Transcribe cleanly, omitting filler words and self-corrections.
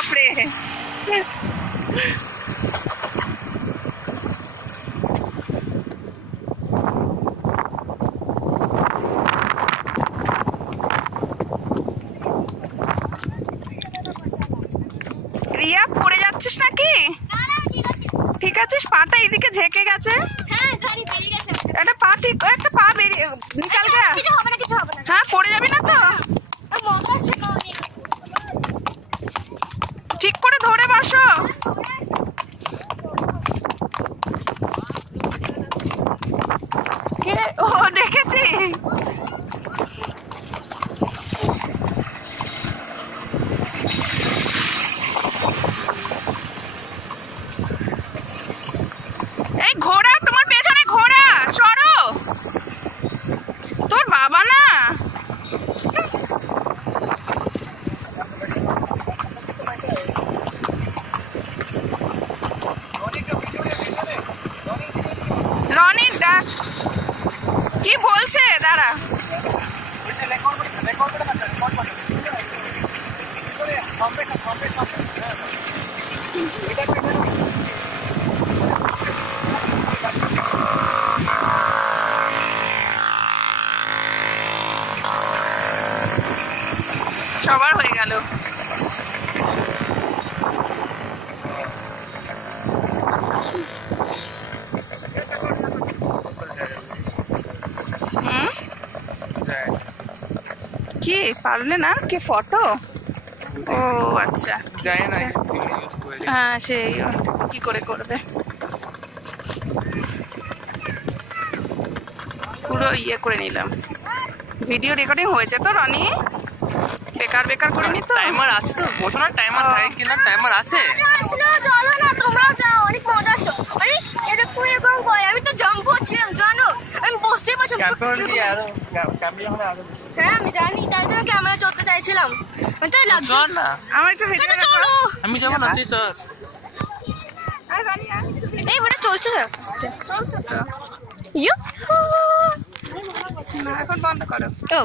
বাপরে রিয়া পড়ে যাচ্ছিস নাকি? ঠিক আছে, পাটা এদিকে ঝেঁকে গেছে। একটা পা ঠিক, একটা পা বেরিয়ে নিকাল গা। হ্যাঁ, পড়ে যাবি না তো? ঠিক করে ধরে বসো। কে? ও দেখেছি। এই ঘোড়া, তোমার পেছনে ঘোড়া, সরো। তোর বাবা না। রনির ডাক কি বলছে? দাঁড়া। সবার হয়ে গেল। কি পারলে না? কি ফটো? ও আচ্ছা, হ্যাঁ সেই কি করে করবে, পুরো ইয়ে করে নিলাম। ভিডিও রেকর্ডিং হয়েছে তো রনি? বেকার বেকার করে নি তো? টাইমার আছে তো? বসো না, টাইমার থাকে কিনা? টাইমার আছে। চলো না, তোমরাও যাও, অনেক মজা আসতো। আরে এরকম এরকম করে আমি তো জাম্প করছিলাম, জানো? আমি বসতেই পারছিলাম। হ্যাঁ আমি জানি, তাই তো ক্যামেরা চলতে চাইছিলাম। তাই লাগছে। চল না, আমার একটু ভিডিও চলো। আমি যাবো না, তুই চল। এই বড় চলছে, চলছে তো। ইউ না, এখন বন্ধ করো।